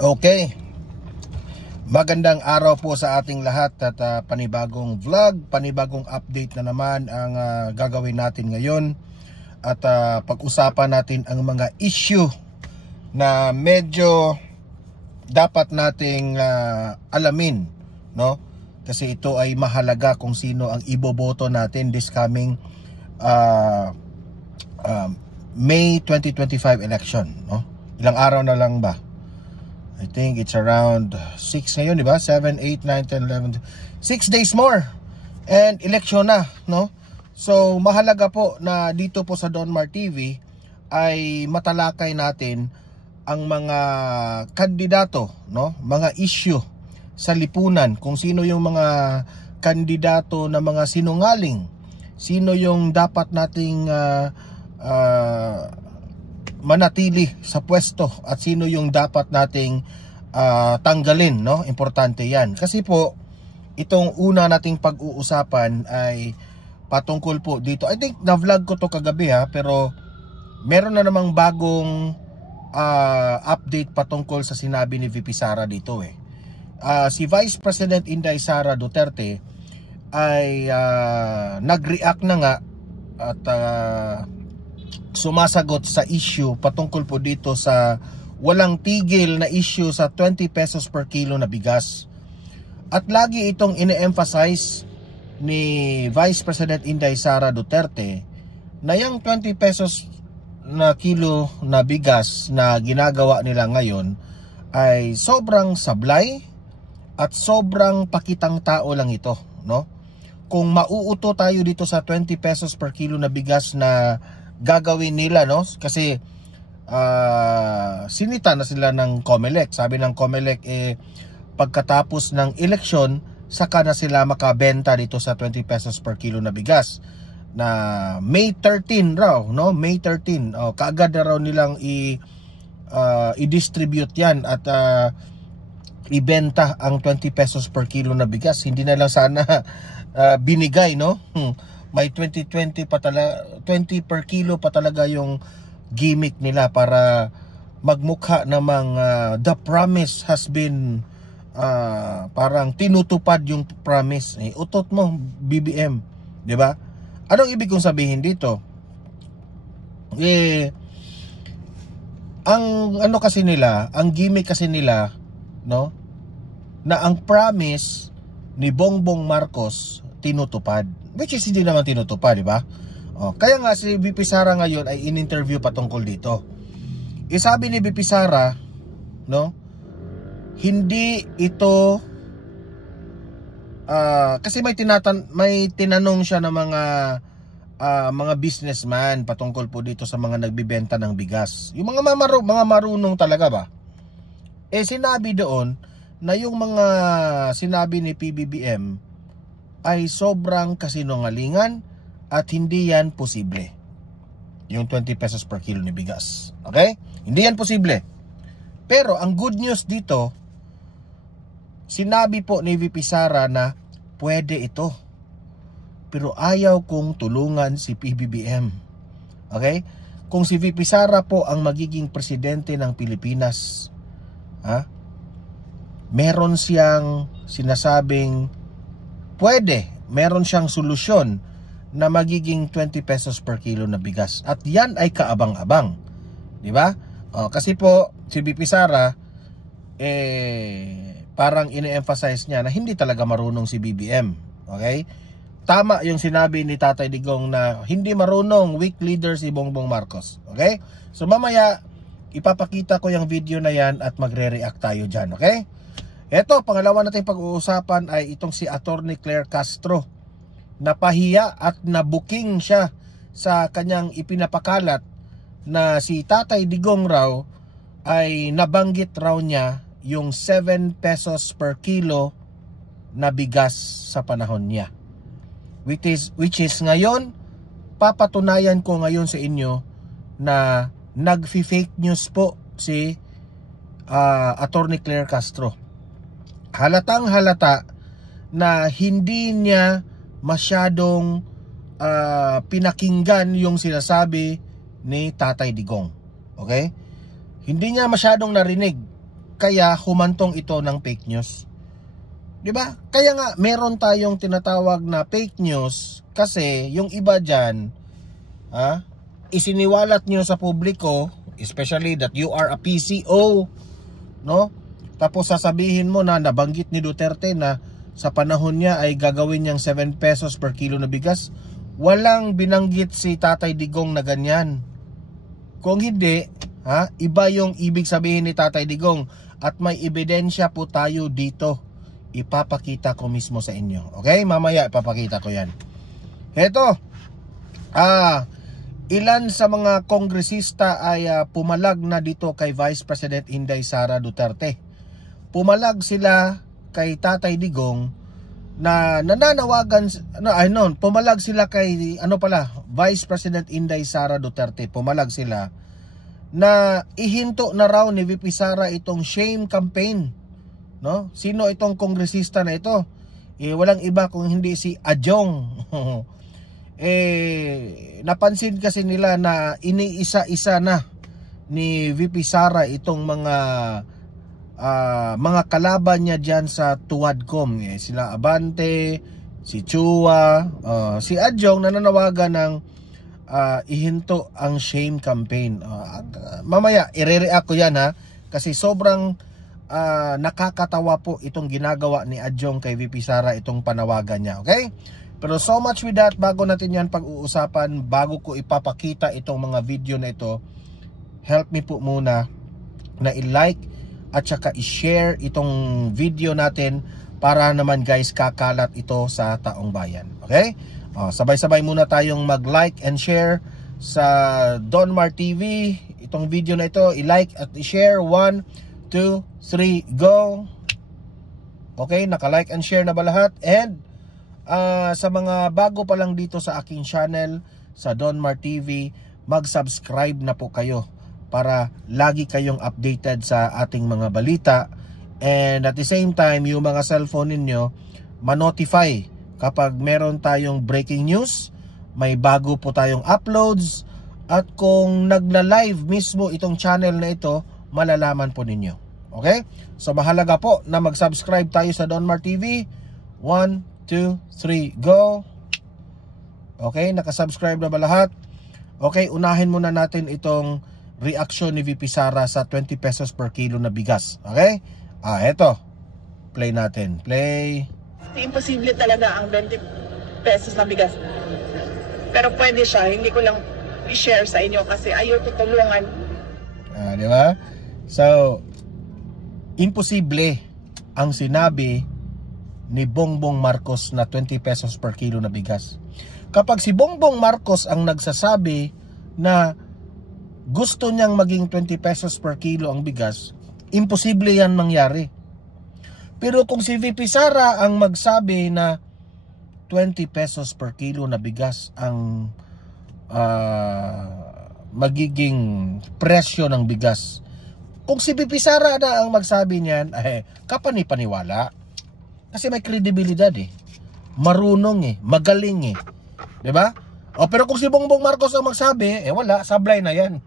Okay, magandang araw po sa ating lahat at panibagong vlog, panibagong update na naman ang gagawin natin ngayon. At pag-usapan natin ang mga issue na medyo dapat nating alamin, no? Kasi ito ay mahalaga kung sino ang iboboto natin this coming May 2025 election, no? Ilang araw na lang ba? I think it's around 6 ngayon, di ba? 7, 8, 9, 10, 11 6 days more and election na, no? So mahalaga po na dito po sa Don Mar TV ay matalakay natin ang mga kandidato, no? Mga issue sa lipunan, kung sino yung mga kandidato na mga sinungaling, sino yung dapat nating manatili sa pwesto at sino yung dapat nating tanggalin, no? Importante yan. Kasi po, itong una nating pag-uusapan ay patungkol po dito. I think na-vlog ko to kagabi pero meron na namang bagong update patungkol sa sinabi ni VP Sara dito si Vice President Inday Sara Duterte ay nag-react na nga at sumasagot sa issue patungkol po dito sa walang tigil na issue sa 20 pesos per kilo na bigas. At lagi itong ine-emphasize ni Vice President Inday Sara Duterte na yung 20 pesos na kilo na bigas na ginagawa nila ngayon ay sobrang sablay at sobrang pakitang tao lang ito, no? Kung mauuto tayo dito sa 20 pesos per kilo na bigas na gagawin nila, no? Kasi sinita na sila ng COMELEC. Sabi ng COMELEC pagkatapos ng eleksyon saka na sila makabenta dito sa 20 pesos per kilo na bigas na May 13 raw, no? May 13. Kaagad na raw nilang i-distribute yan at ibenta ang 20 pesos per kilo na bigas. Hindi na lang sana binigay, no? May 20 per kilo pa talaga yung gimmick nila para magmukha namang the promise has been parang tinutupad yung promise. Utot mo BBM, di ba? Anong ibig kong sabihin dito? Ang ano kasi nila, ang gimmick kasi nila, no? Na ang promise ni Bongbong Marcos tinutupad, which is hindi naman tinutupad, di ba? Kaya nga si VP Sara ngayon ay in-interview patungkol dito. Sabi ni VP Sara, no? Hindi ito kasi may tinanong siya ng mga businessman patungkol po dito sa mga nagbibenta ng bigas. Yung mga marunong talaga ba? Sinabi doon na yung mga sinabi ni PBBM ay sobrang kasinungalingan at hindi yan posible. Yung 20 pesos per kilo ni bigas. Okay? Hindi yan posible. Pero ang good news dito, sinabi po ni VP Sara na pwede ito. Pero ayaw kong tulungan si PBBM. Okay? Kung si VP Sara po ang magiging presidente ng Pilipinas, meron siyang sinasabing pwede, meron siyang solusyon na magiging 20 pesos per kilo na bigas. At yan ay kaabang-abang. Di ba? Kasi po, si VP Sara, parang ine-emphasize niya na hindi talaga marunong si BBM. Okay? Tama yung sinabi ni Tatay Digong na hindi marunong, weak leader si Bongbong Marcos. Okay? So mamaya, ipapakita ko yung video na yan at magre-react tayo dyan. Okay? Ito, pangalawa natin pag-uusapan ay itong si Attorney Claire Castro. Napahiya at nabuking siya sa kanyang ipinapakalat na si Tatay Digong raw ay nabanggit raw niya yung 7 pesos per kilo na bigas sa panahon niya. Which is ngayon, papatunayan ko ngayon sa inyo na nag-fake news po si Attorney Claire Castro. Halatang halata na hindi niya masyadong pinakinggan yung sinasabi ni Tatay Digong. Okay? Hindi niya masyadong narinig kaya humantong ito ng fake news. 'Di ba? Kaya nga meron tayong tinatawag na fake news kasi yung iba diyan, isiniwalat niyo sa publiko, especially that you are a PCO, no? Tapos sasabihin mo na nabanggit ni Duterte na sa panahon niya ay gagawin niyang 7 pesos per kilo na bigas. Walang binanggit si Tatay Digong na ganyan. Kung hindi, iba yung ibig sabihin ni Tatay Digong at may ebidensya po tayo dito. Ipapakita ko mismo sa inyo. Okay? Mamaya ipapakita ko yan. Heto. Ilan sa mga kongresista ay pumalag na dito kay Vice President Inday Sara Duterte. Pumalag sila kay Tatay Digong na nananawagan, pumalag sila kay Vice President Inday Sara Duterte. Pumalag sila na ihinto na raw ni VP Sara itong shame campaign, no? Sino itong kongresista na ito? Walang iba kung hindi si Adjong. Napansin kasi nila na iniisa-isa na ni VP Sara itong mga kalaban niya dyan sa Tuwadcom. Sila Abante, si Chua, si Adjong nananawagan ng ihinto ang shame campaign. Mamaya ire-react ko yan kasi sobrang nakakatawa po itong ginagawa ni Adjong kay VP Sara, itong panawagan niya. Okay? Pero so much with that, bago natin yan pag-uusapan, bago ko ipapakita itong mga video na ito, help me po muna na i-like at saka i-share itong video natin para naman guys kakalat ito sa taong bayan. Okay? Sabay-sabay muna tayong mag-like and share sa Don Mar TV. Itong video na ito, i-like at i-share. 1, 2, 3, go! Okay, naka-like and share na ba lahat? And sa mga bago pa lang dito sa aking channel, sa Don Mar TV, mag-subscribe na po kayo para lagi kayong updated sa ating mga balita. And at the same time, yung mga cellphone ninyo, ma-notify kapag meron tayong breaking news, may bago po tayong uploads, at kung nagla-live mismo itong channel na ito, malalaman po ninyo. Okay? So mahalaga po na mag-subscribe tayo sa Don Mar TV. 1, 2, 3, go! Okay, nakasubscribe na ba lahat? Okay, unahin muna natin itong reaksyon ni VP Sara sa 20 pesos per kilo na bigas. Okay? Eto. Play natin. Play. Imposible talaga ang 20 pesos na bigas. Pero pwede siya. Hindi ko lang i-share sa inyo kasi ayaw ko tulungan. Di ba? So, imposible ang sinabi ni Bongbong Marcos na 20 pesos per kilo na bigas. Kapag si Bongbong Marcos ang nagsasabi na gusto niyang maging 20 pesos per kilo ang bigas, imposible yan mangyari. Pero kung si VP Sara ang magsabi na 20 pesos per kilo na bigas ang magiging presyo ng bigas, kung si VP Sara na ang magsabi niyan, kapani-paniwala. Kasi may kredibilidad marunong magaling diba? Pero kung si Bongbong Marcos ang magsabi, wala, sablay na yan.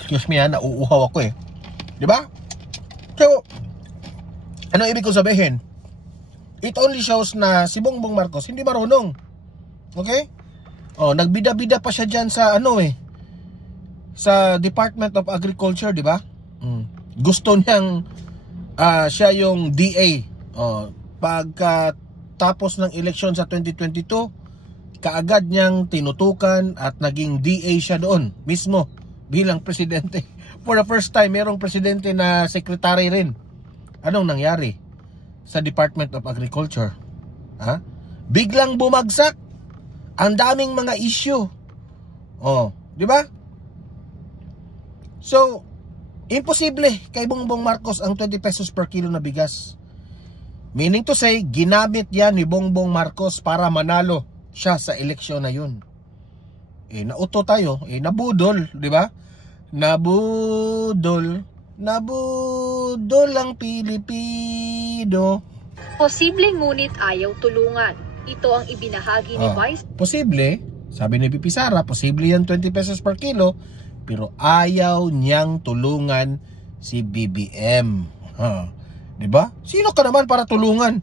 Excuse me nauuhaw ako diba? So, ano ibig ko sabihin? It only shows na si Bongbong Marcos hindi marunong. Okay? Nagbida-bida pa siya dyan sa sa Department of Agriculture, diba? Gusto niyang siya yung DA. Pagkatapos ng eleksyon sa 2022, kaagad niyang tinutukan at naging DA siya doon mismo bilang presidente. For the first time, merong presidente na secretary rin. Anong nangyari sa Department of Agriculture? Biglang bumagsak. Ang daming mga issue. Di ba? So, imposible kay Bongbong Marcos ang 20 pesos per kilo na bigas. Meaning to say, ginamit yan ni Bongbong Marcos para manalo siya sa eleksyon na yun. Nauto tayo, nabudol, di ba? Nabudol ang Pilipino. Posible ngunit ayaw tulungan. Ito ang ibinahagi ni Vice. Posible, sabi ni VP Sara, posible yan 20 pesos per kilo, pero ayaw niyang tulungan si BBM. Diba? Sino ka naman para tulungan?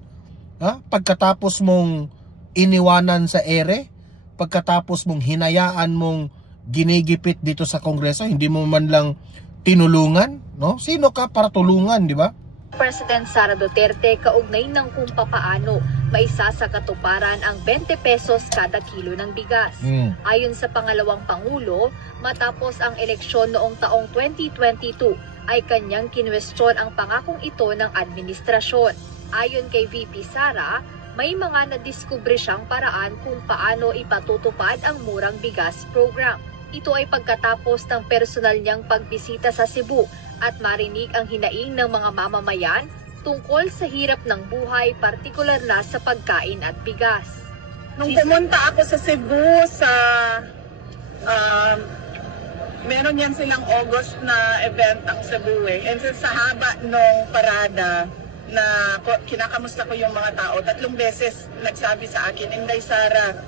Pagkatapos mong iniwanan sa ere, pagkatapos mong hinayaan mong ginigipit dito sa Kongreso, hindi mo man lang tinulungan, no? Sino ka para tulungan, di ba? President Sara Duterte kaugnay ng kung papaano maisa sa katuparan ang 20 pesos kada kilo ng bigas. Ayon sa pangalawang Pangulo, matapos ang eleksyon noong taong 2022, ay kanyang kinwestiyon ang pangakong ito ng administrasyon. Ayon kay VP Sara, may mga nadiskubre siyang paraan kung paano ipatutupad ang murang bigas program. Ito ay pagkatapos ng personal niyang pagbisita sa Cebu at marinig ang hinaing ng mga mamamayan tungkol sa hirap ng buhay, partikular na sa pagkain at bigas. Nung pumunta ako sa Cebu, meron yan silang August na event ang Cebu eh. And sa haba nung parada na kinakamusta ko yung mga tao, 3 beses nagsabi sa akin, Inday Sara,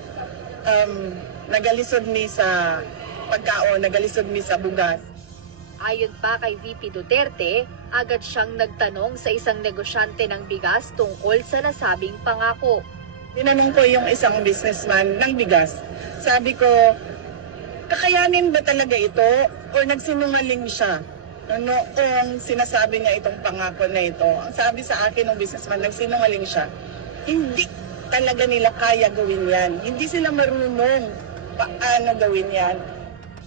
nagalisod mi sa pagkaon, nagalisod mi sa bugas. Ayon pa kay VP Duterte, agad siyang nagtanong sa isang negosyante ng bigas tungkol sa nasabing pangako. Tinanong ko yung isang businessman ng bigas. Sabi ko, kakayanin ba talaga ito o nagsinungaling siya? Noong sinasabi niya itong pangako na ito, ang sabi sa akin ng businessman, nagsinungaling siya. Hindi talaga nila kaya gawin yan. Hindi sila marunong paano gawin yan.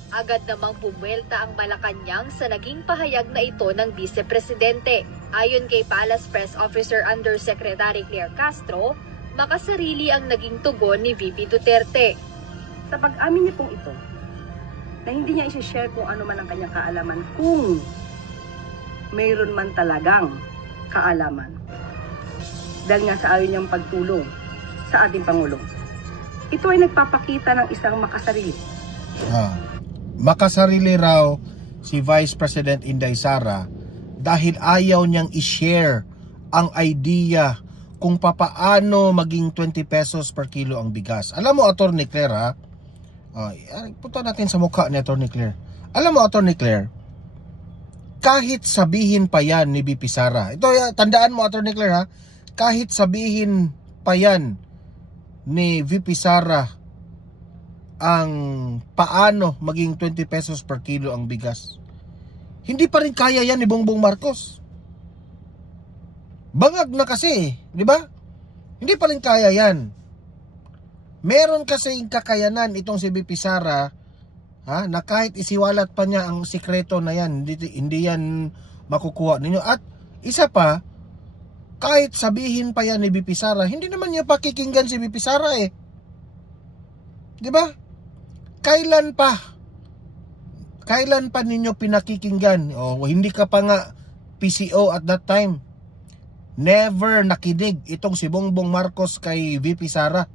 Agad namang bumwelta ang Malacanang sa naging pahayag na ito ng Vice Presidente. Ayon kay Palace Press Officer Undersecretary Claire Castro, makasarili ang naging tugon ni VP Duterte. Sa pag-amin niya pong ito, na hindi niya isi-share kung ano man ang kanyang kaalaman, kung mayroon man talagang kaalaman. Dahil nga sa ayaw niyang pagtulong sa ating Pangulo. Ito ay nagpapakita ng isang makasarili. Makasarili raw si Vice President Inday Sara dahil ayaw niyang i-share ang idea kung papaano maging 20 pesos per kilo ang bigas. Alam mo, Atty. Claire, punta natin sa mukha ni Atty. Claire. Alam mo, Atty. Claire, kahit sabihin pa yan ni VP Sara, ito, tandaan mo, Atty. Claire, kahit sabihin pa yan ni VP Sara ang paano maging 20 pesos per kilo ang bigas, hindi pa rin kaya yan ni Bongbong Marcos. Bangag na kasi, di ba? Hindi pa rin kaya yan. Meron kasi kakayanan itong si VP Sara, na kahit isiwalat pa niya ang sikreto na yan, hindi yan makukuha ninyo. At isa pa, kahit sabihin pa yan ni VP Sara, hindi naman niya pakikinggan si VP Sara eh. Di ba? Kailan pa ninyo pinakikinggan? Hindi ka pa nga PCO at that time. Never nakinig itong si Bongbong Marcos kay VP Sara.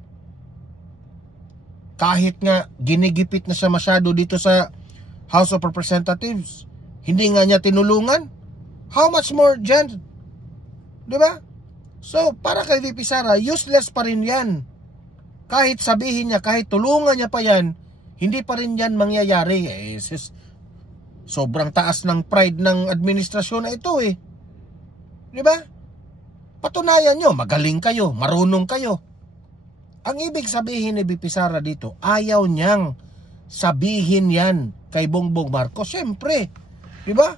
Kahit nga ginigipit na siya masyado dito sa House of Representatives, hindi nga niya tinulungan. How much more dyan? Diba? So, para kay VP Sara, useless pa rin yan. Kahit sabihin niya, kahit tulungan niya pa yan, hindi pa rin yan mangyayari. Sobrang taas ng pride ng administrasyon na ito eh. Diba? Patunayan nyo, magaling kayo, marunong kayo. Ang ibig sabihin ni VP Sara dito, ayaw niyang sabihin yan kay Bongbong Marcos. Siyempre, diba?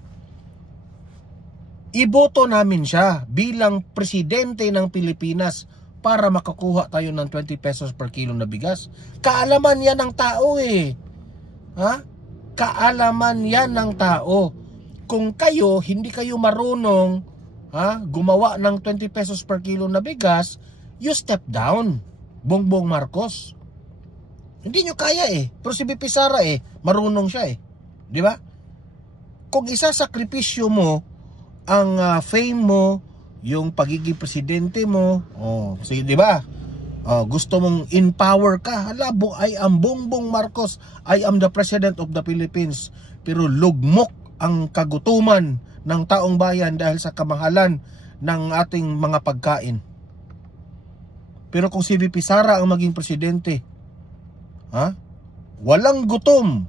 Iboto namin siya bilang presidente ng Pilipinas para makakuha tayo ng 20 pesos per kilo na bigas. Kaalaman yan ng tao eh. Kaalaman yan ng tao. Kung kayo, hindi kayo marunong gumawa ng 20 pesos per kilo na bigas, you step down, Bongbong Marcos. Hindi nyo kaya eh. Pero si VP Sara marunong siya eh. Di ba? Kung isasakripisyo mo ang fame mo, yung pagiging presidente mo, sige, di ba? Gusto mong in power ka. I am Bongbong Marcos. I am the President of the Philippines. Pero lugmok ang kagutuman ng taong bayan dahil sa kamahalan ng ating mga pagkain. Pero kung si VP Sara ang maging presidente, walang gutom,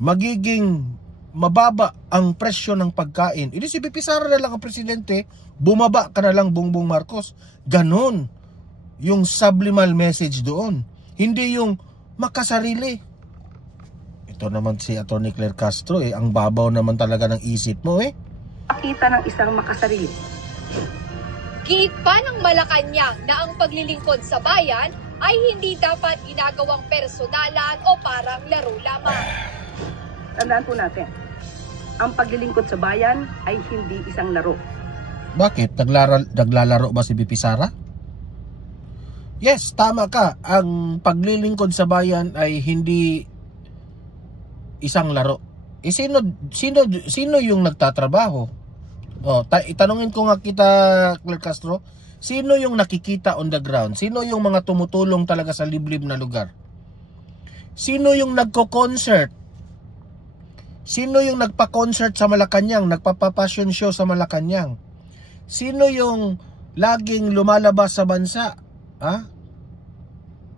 magiging mababa ang presyo ng pagkain, hindi si BP Sara na lang ang presidente, bumaba ka na lang Bongbong Marcos. Ganon yung subliminal message doon, hindi yung makasarili. Ito naman si Atty. Claire Castro ang babaw naman talaga ng isip mo Pakita ng isang makasarili. Giit pa ng Malacanang na ang paglilingkod sa bayan ay hindi dapat ginagawang personalan o parang laro lamang. Tandaan po natin, ang paglilingkod sa bayan ay hindi isang laro. Bakit? Naglalaro ba si BP Sara? Yes, tama ka. Ang paglilingkod sa bayan ay hindi isang laro. Sino yung nagtatrabaho? Itanungin ko nga kita, Claire Castro, sino yung nakikita on the ground? Sino yung mga tumutulong talaga sa liblib na lugar? Sino yung nagko-concert? Sino yung nagpa-concert sa Malacanang, nagpapa-passion show sa Malacanang? Sino yung laging lumalabas sa bansa,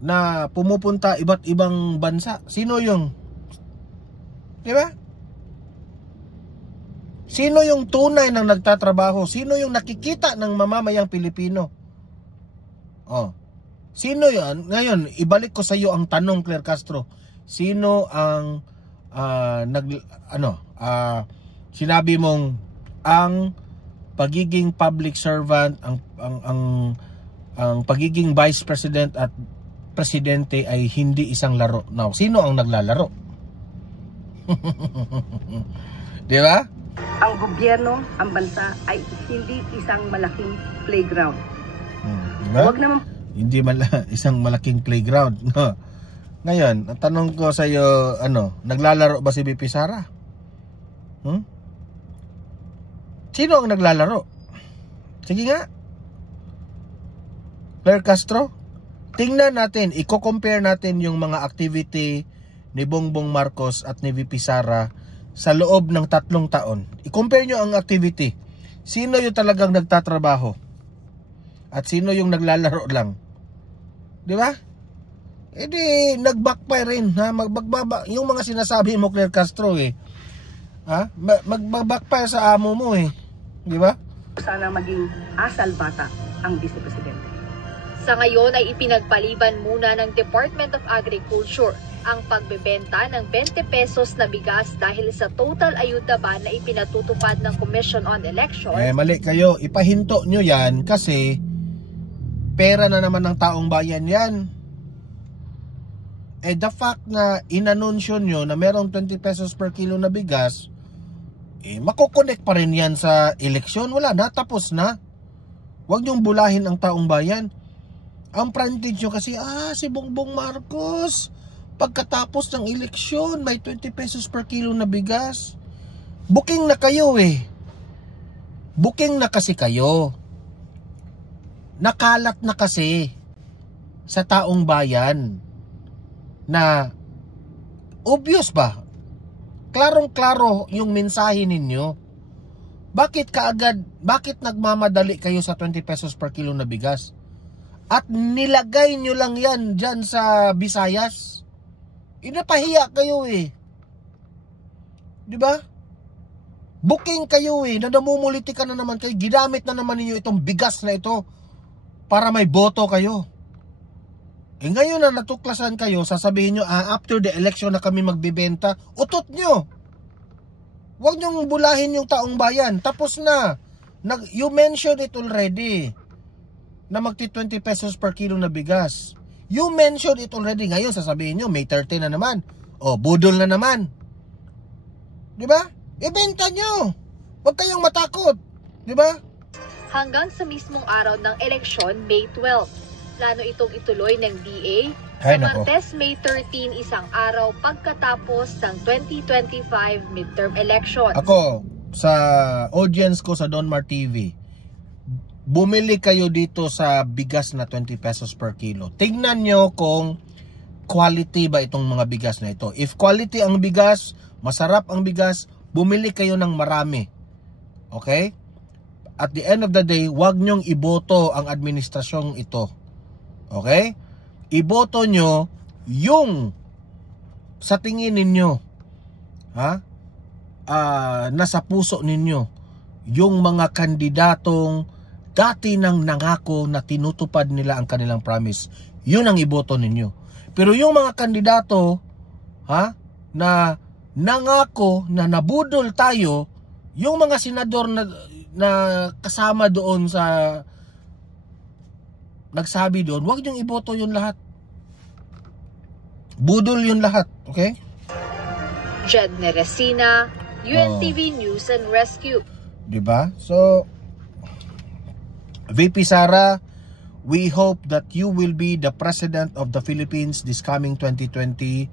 na pumupunta iba't ibang bansa? Sino yung, di ba? Sino yung tunay ng nagtatrabaho? Sino yung nakikita ng mamamayang Pilipino? Sino yun? Ngayon, ibalik ko sa iyo ang tanong, Claire Castro. Sino ang sinabi mong ang pagiging public servant, ang pagiging vice president at presidente ay hindi isang laro. Now, sino ang naglalaro? Di ba? Ang gobyerno, ang bansa ay hindi isang malaking playground. Diba? Huwag naman isang malaking playground. Ngayon, ang tanong ko sa iyo, naglalaro ba si BP Sara? Sino ang naglalaro? Sige nga. Claire Castro, tingnan natin, i-compare natin yung mga activity ni Bongbong Marcos at ni VP Sara sa loob ng 3 taon. I-compare nyo ang activity. Sino yung talagang nagtatrabaho? At sino yung naglalaro lang? Di ba? Nag-backfire rin. Yung mga sinasabi mo, Claire Castro mag-backfire sa amo mo Di ba? sana maging asal bata ang Vice Presidente. Sa ngayon ay ipinagpaliban muna ng Department of Agriculture ang pagbebenta ng 20 pesos na bigas dahil sa total ayuda ban na ipinatutupad ng Commission on Elections. Mali kayo. Ipahinto nyo yan kasi pera na naman ng taong bayan yan. The fact na inanunsyo nyo na merong 20 pesos per kilo na bigas, makukonek pa rin yan sa eleksyon. Wala na, tapos na. Huwag nyong bulahin ang taong bayan. Ang frontage nyo kasi, si Bongbong Marcos, pagkatapos ng eleksyon, may 20 pesos per kilo na bigas. Booking na kayo Booking na kasi kayo. Nakalat na kasi sa taong bayan na obvious ba? Klarong-klaro yung mensahe ninyo. Bakit nagmamadali kayo sa 20 pesos per kilo na bigas? At nilagay nyo lang yan dyan sa Visayas. Inapahiya kayo Di ba? Booking kayo nadamumuliti ka na naman kayo. Ginamit na naman ninyo itong bigas na ito para may boto kayo. Ngayon na natuklasan kayo, sasabihin nyo, after the election na kami magbibenta, utot nyo. Huwag nyong bulahin yung taong bayan. Tapos na. You mentioned it already. Na magti 20 pesos per kilo na bigas. You mentioned it already. Ngayon, sasabihin nyo, May 30 na naman. Budol na naman. Di ba? Ibenta nyo. Huwag kayong matakot. Di ba? Hanggang sa mismong araw ng eleksyon, May 12. Plano itong ituloy ng DA sa Martes, May 13, isang araw pagkatapos ng 2025 midterm elections. Ako, sa audience ko sa Donmar TV, bumili kayo dito sa bigas na 20 pesos per kilo. Tingnan nyo kung quality ba itong mga bigas na ito. If quality ang bigas, masarap ang bigas, bumili kayo ng marami. Okay? At the end of the day, huwag nyong iboto ang administrasyong ito. Okay? Iboto nyo yung sa tingin ninyo nasa puso ninyo yung mga kandidatong dati nang nangako na tinutupad nila ang kanilang promise. Yun ang iboto ninyo. Pero yung mga kandidato na nangako na nabudol tayo, yung mga senador na kasama doon sa nagsabi doon, huwag niyong iboto yun lahat. Budol yun lahat, okay? Jed Neresina, UNTV News and Rescue. Diba? So, VP Sara, we hope that you will be the President of the Philippines this coming 2028.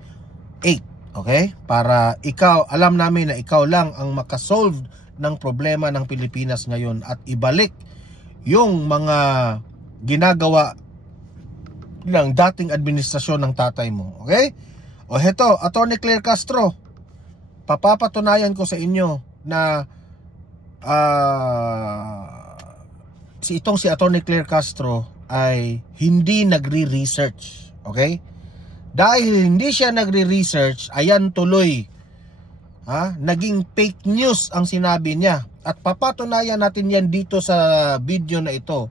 Okay? Para ikaw, alam namin na ikaw lang ang makasolve ng problema ng Pilipinas ngayon at ibalik yung mga ginagawa ng dating administrasyon ng tatay mo. Okay? O heto, Atty. Claire Castro, papapatunayan ko sa inyo na si Atty. Claire Castro ay hindi nagre-research. Okay? Dahil hindi siya nagre-research, ayan tuloy. Naging fake news ang sinabi niya. At papatunayan natin yan dito sa video na ito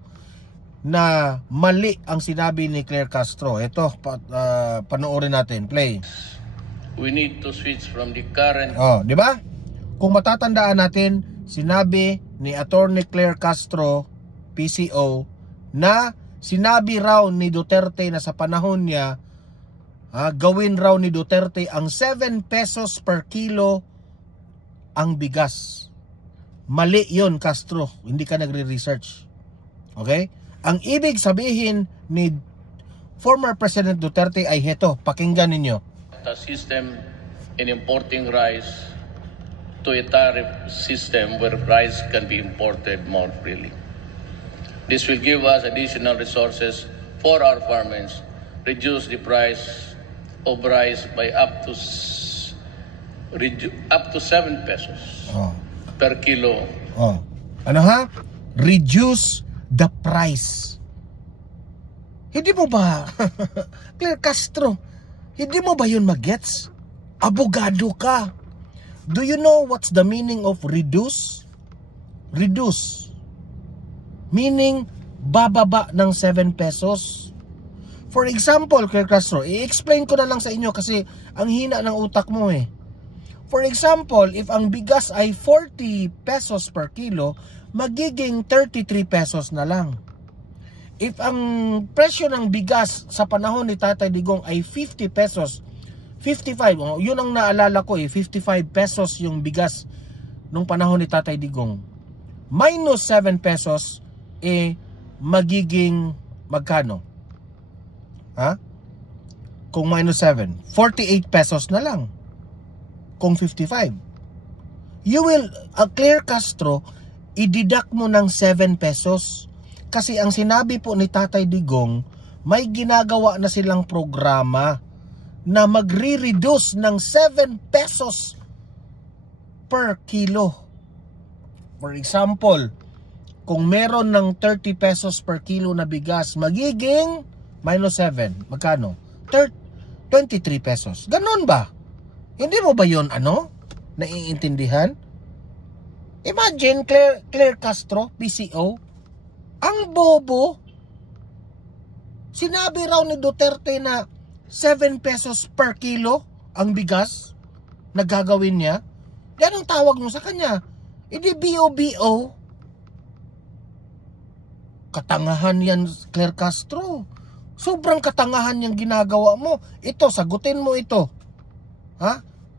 na mali ang sinabi ni Claire Castro. Ito, panoorin natin. Play. We need to switch from the current... di ba? Kung matatandaan natin, sinabi ni Atty. Claire Castro, PCO, na sinabi raw ni Duterte na sa panahon niya, gawin raw ni Duterte ang 7 pesos per kilo ang bigas. Mali yun, Castro. Hindi ka nagre-research. Okay? Ang ibig sabihin ni former President Duterte ay heto, pakinggan ninyo. The system in importing rice to a tariff system where rice can be imported more freely. This will give us additional resources for our farmers, reduce the price of rice by up to 7 pesos per kilo. Reduce the price. Hindi mo ba, Claire Castro, hindi mo ba yun magets? Abogado ka. Do you know what's the meaning of reduce? Reduce. Meaning, bababa ng 7 pesos. For example, Claire Castro, i-explain ko na lang sa inyo kasi ang hina ng utak mo eh. For example, if ang bigas ay 40 pesos per kilo, magiging 33 pesos na lang. If ang presyo ng bigas sa panahon ni Tatay Digong ay 50 pesos, 55, yun ang naalala ko eh, 55 pesos yung bigas nung panahon ni Tatay Digong. Minus 7 pesos, magiging magkano? Kung minus 7, 48 pesos na lang. Kung 55. You will, Claire Castro, i-deduct mo ng 7 pesos. Kasi ang sinabi po ni Tatay Digong, may ginagawa na silang programa na magre-reduce ng 7 pesos per kilo. For example, kung meron ng 30 pesos per kilo na bigas, magiging minus 7. Magkano? 23 pesos. Ganun ba? Hindi mo ba yun, naiintindihan? Imagine, Claire Castro, PCO, ang bobo. Sinabi raw ni Duterte na 7 pesos per kilo ang bigas na gagawin niya. Yan ang tawag mo sa kanya. Hindi BOBO. Katangahan yan, Claire Castro. Sobrang katangahan yung ginagawa mo. Ito, sagutin mo ito.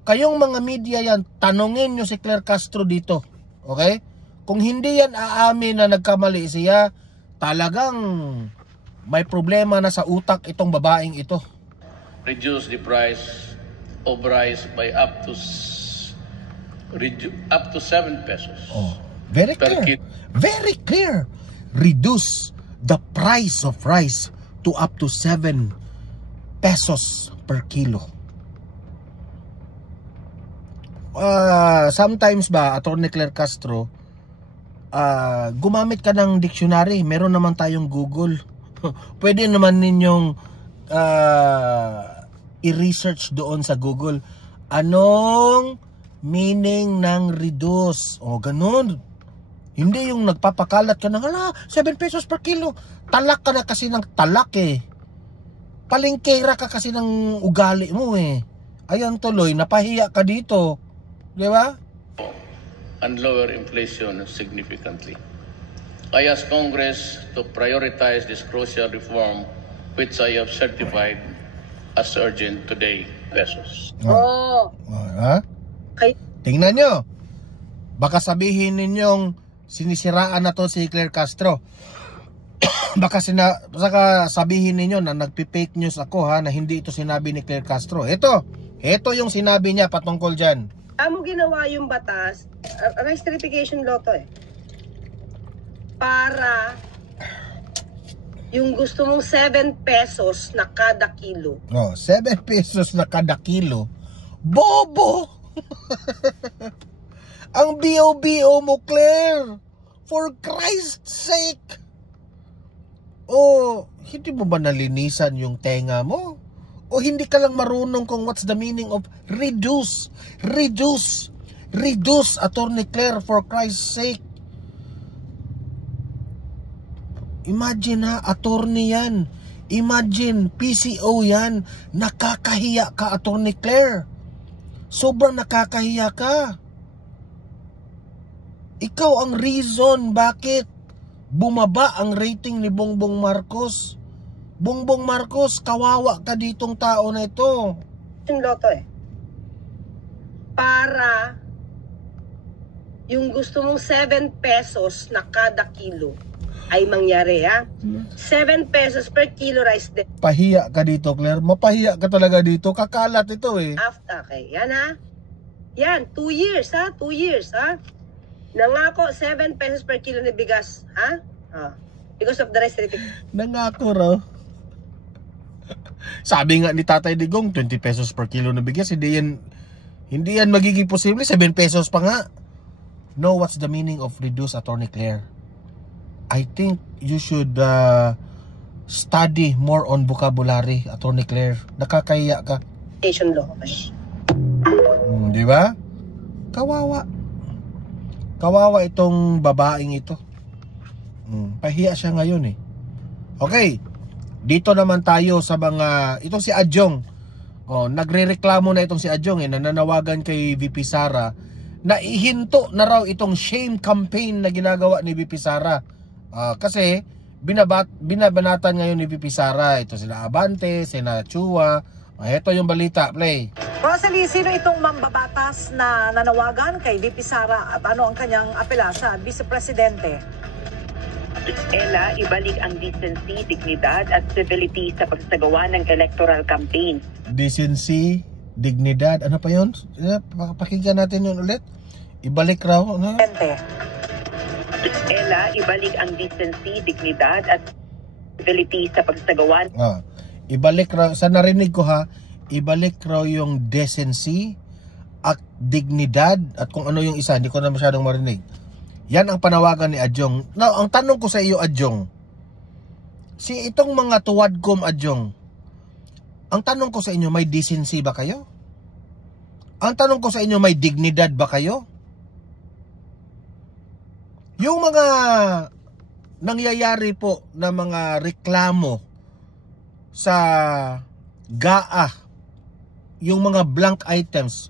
Kayong mga media yan, tanungin nyo si Claire Castro dito. Okay? Kung hindi yan aamin na nagkamali siya, talagang may problema na sa utak itong babaeng ito. Reduce the price of rice by up to 7 pesos. Very clear. Very clear. Reduce the price of rice to up to 7 pesos per kilo. Sometimes ba, Atty. Claire Castro, gumamit ka ng dictionary. Meron naman tayong Google. Pwede naman ninyong i-research doon sa Google. Anong meaning ng reduce. O, ganun. Hindi yung nagpapakalat ka ng, 7 pesos per kilo. Talak ka na kasi ng talak eh. Palengkera ka kasi ng ugali mo eh. Ayan tuloy, napahiya ka dito. Di ba? And lower inflation significantly. I ask Congress to prioritize this crucial reform, which I have certified as urgent today, pesos. Ha? Tingnan nyo. Baka sabihin ninyong sinisiraan na to si Claire Castro. Baka sabihin ninyo na nagpi-fake news ako na hindi ito sinabi ni Claire Castro. Ito yung sinabi niya patungkol dyan. Amo ginawa yung batas, rice certification law to para yung gusto mong 7 pesos na kada kilo. 7 pesos na kada kilo. Bobo! Ang BOBO mo, Claire! For Christ's sake! Hindi mo ba nalinisan yung tenga mo? O hindi ka lang marunong kung what's the meaning of reduce? Reduce! Reduce, Attorney Claire, for Christ's sake! Imagine attorney yan. Imagine, PCO yan. Nakakahiya ka, Attorney Claire. Sobrang nakakahiya ka. Ikaw ang reason bakit bumaba ang rating ni Bongbong Marcos. Bongbong Marcos, kawawa ka ditong tao na ito. Yung loto para yung gusto mong 7 pesos na kada kilo ay mangyari 7 pesos per kilo rice din. Pahiya ka dito, Claire. Mapahiya ka talaga dito. Kakalat ito After, yan Yan, 2 years 2 years Nangako 7 pesos per kilo na bigas, because of the rice certification. Nangako raw. Sabi nga ni Tatay Digong, 20 pesos per kilo na bigas, hindi yan magiging posible, 7 pesos pa nga. Know what's the meaning of reduce, Attorney Claire? I think you should study more on vocabulary, Attorney Claire. Nakakahiya ka. Law. Di ba? Kawawa itong babaeng ito. Pahiya siya ngayon Okay. Dito naman tayo sa mga itong si Adjong. Nagrereklamo na itong si Adjong na nananawagan kay VP Sara na ihinto na raw itong shame campaign na ginagawa ni VP Sara. Kasi binabanatan ngayon ni VP Sara. Ito sila Abante, sila Chua. Ito yung balita, play. Rosalie, sino itong mambabatas na nanawagan kay VP Sara at ano ang kanyang apela sa Vice Presidente? Ella, ibalik ang decency, dignidad at civility sa pagsasagawa ng electoral campaign. Decency, dignidad, ano pa yun? Pakinggan natin yun ulit. Ibalik raw. Ella, ibalik ang decency, dignidad at civility sa pagsasagawa. Ibalik raw, sa narinig ko ibalik raw yung decency at dignidad at kung ano yung isa, hindi ko na masyadong marinig. Yan ang panawagan ni Adjong. Now, ang tanong ko sa iyo, Adjong, itong mga tuwadkom, Adjong, ang tanong ko sa inyo, may decency ba kayo? Ang tanong ko sa inyo, may dignidad ba kayo? Yung mga nangyayari po na mga reklamo sa GAA, yung mga blank items,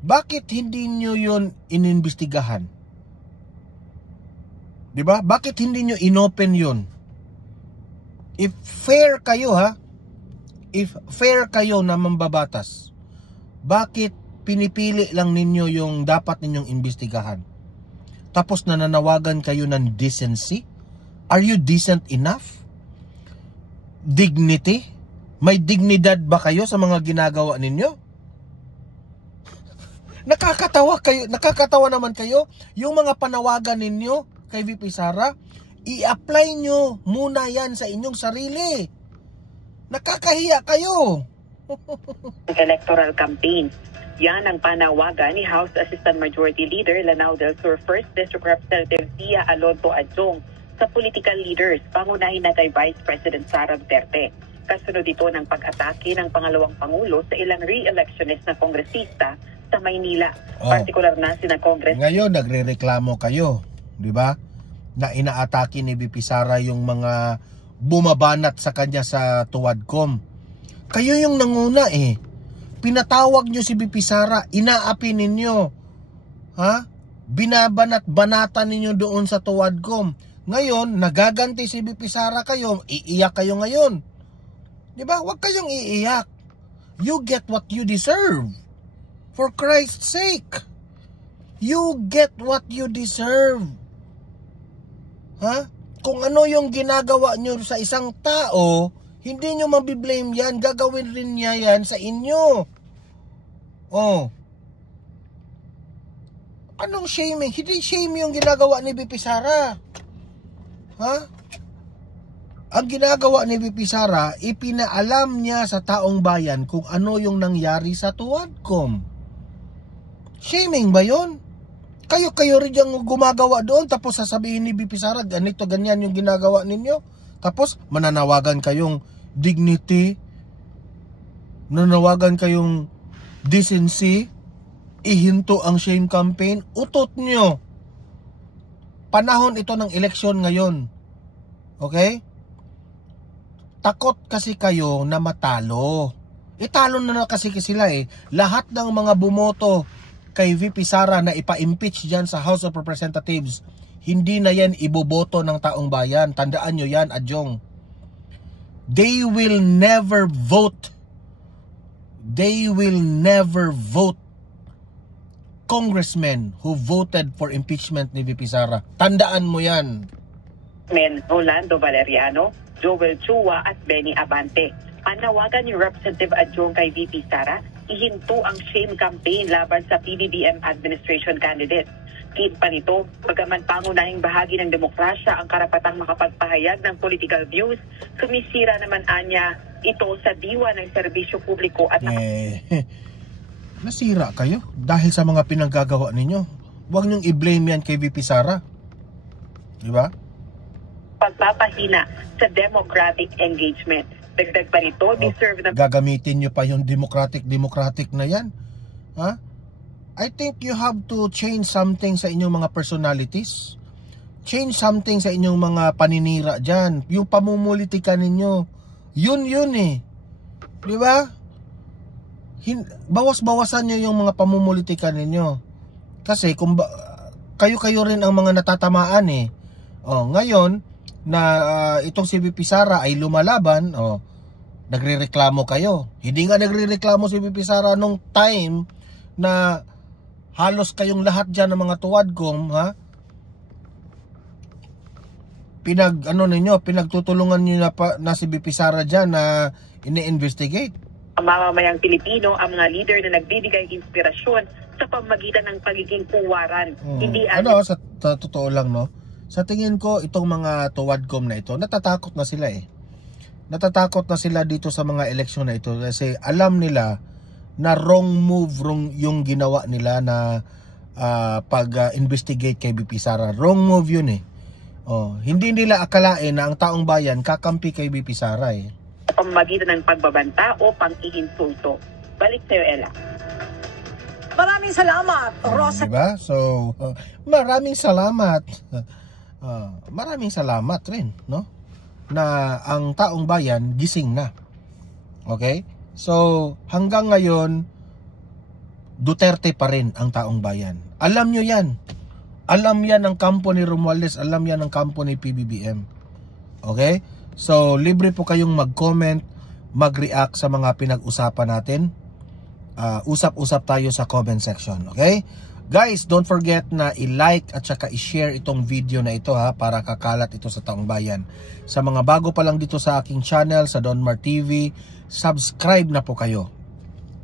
bakit hindi nyo yun inimbestigahan? Diba? Bakit hindi nyo inopen yun? If fair kayo if fair kayo na mambabatas, bakit pinipili lang ninyo yung dapat ninyong imbestigahan? Tapos nananawagan kayo ng decency? Are you decent enough? Dignity? May dignidad ba kayo sa mga ginagawa ninyo? Nakakatawa naman kayo. Yung mga panawagan ninyo kay VP Sara, i-apply nyo muna yan sa inyong sarili. Nakakahiya kayo. Electoral campaign. Yan ang panawagan ni House Assistant Majority Leader Lanao del Sur 1st District Representative Zia Alonto Adjong sa political leaders, pangunahin na kay Vice President Sara Duterte. Kasunod ito ng pag-atake ng pangalawang Pangulo sa ilang re-electionist na kongresista sa Maynila. Partikular na sina Congress. Ngayon, nagre-reklamo kayo, di ba? Na inaatake ni VP Sara yung mga bumabanat sa kanya sa Tuwadcom. Kayo yung nanguna eh. Pinatawag nyo si VP Sara, inaapi ninyo. Ha? Binabanat-banatan ninyo doon sa Tuwadcom. Ngayon, nagaganti si VP Sara kayo, iiyak kayo ngayon. Di ba? Huwag kayong iiyak. You get what you deserve. For Christ's sake. You get what you deserve. Ha? Kung ano yung ginagawa nyo sa isang tao, hindi nyo mabiblame yan. Gagawin rin niya yan sa inyo. Oh. Anong shaming? Hindi shame yung ginagawa ni VP Sara. Ha? Ang ginagawa ni VP Sara, ipinaalam niya sa taong bayan kung ano yung nangyari sa Tuwadcom. Shaming ba yun? Kayo rin yung gumagawa doon, tapos sasabihin ni VP Sara, ganito, ganyan yung ginagawa ninyo. Tapos mananawagan kayong dignity, mananawagan kayong decency, ihinto ang shame campaign, utot nyo. Panahon ito ng eleksyon ngayon. Okay? Takot kasi kayo na matalo. Italo na kasi sila eh. Lahat ng mga bumoto kay VP Sara na ipa-impeach dyan sa House of Representatives, hindi na yan iboboto ng taong bayan. Tandaan nyo yan, Adjong. They will never vote. They will never vote congressmen who voted for impeachment ni VP Sara. Tandaan mo yan. Rolando Valeriano, Joel Chua at Benny Abante. Panawagan ni Representative Adjong kay VP Sara, ihinto ang shame campaign laban sa PBBM administration candidate. Kit pa nito, bagaman pangunahing bahagi ng demokrasya ang karapatang makapagpahayag ng political views, sumisira naman anya ito sa diwa ng serbisyo publiko at nasira kayo dahil sa mga pinanggagawa ninyo. Huwag niyong i-blame yan kay VP Sara. Di ba? Pagpapahina sa democratic engagement. Dagdag pa nito, deserve na gagamitin nyo pa yung democratic na yan. Ha? I think you have to change something sa inyong mga personalities. Change something sa inyong mga paninira dyan. Yung pamumulitika ninyo. Yun eh. Di ba? Bawas-bawasan nyo yung mga pamumulitika ninyo. Kasi kung kayo rin ang mga natatamaan eh. Ngayon na itong si VP Sara ay lumalaban, nagrereklamo kayo. Hindi nga nagrereklamo si VP Sara nung time na halos kayong lahat dyan ng mga Tuwadcom, ha? Pinagtutulungan niyo na si VP Sara dyan na ini-investigate. Ang mamamayang Pilipino, ang mga leader na nagbibigay inspirasyon sa pamamagitan ng pagiging puwaran. Hindi sa totoo lang, no? Sa tingin ko, itong mga Tuwadcom na ito, natatakot na sila eh. Natatakot na sila dito sa mga eleksyon na ito kasi alam nila na wrong yung ginawa nila na pag-investigate kay VP Sara. Wrong move yun eh. Hindi nila akalain na ang taong bayan kakampi kay VP Sara eh. Pamamagitan ng pagbabanta o pang-iinsulto. Balik sa'yo, Ella. Maraming salamat, Rosa. Diba? So, maraming salamat. Maraming salamat rin, no? Na ang taong bayan gising na. Okay? So, hanggang ngayon, Duterte pa rin ang taong bayan. Alam nyo yan. Alam yan ng kampo ni Romualdez, alam yan ng kampo ni PBBM. Okay? So, libre po kayong mag-comment, mag-react sa mga pinag-usapan natin. Usap-usap tayo sa comment section. Okay? Guys, don't forget na i-like at saka i-share itong video na ito ha, para kakalat ito sa taong bayan. Sa mga bago pa lang dito sa aking channel, sa Donmar TV, subscribe na po kayo.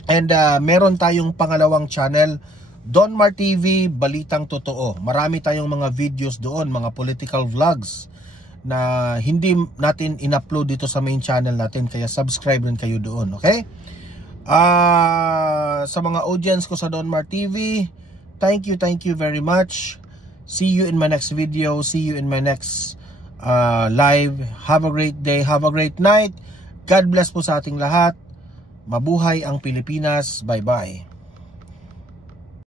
And meron tayong pangalawang channel, Donmar TV, Balitang Totoo. Marami tayong mga videos doon, mga political vlogs na hindi natin in-upload dito sa main channel natin, kaya subscribe rin kayo doon, okay? Sa mga audience ko sa Donmar TV, thank you very much. See you in my next video, see you in my next live. Have a great day, have a great night. God bless po sa ating lahat. Mabuhay ang Pilipinas. Bye-bye.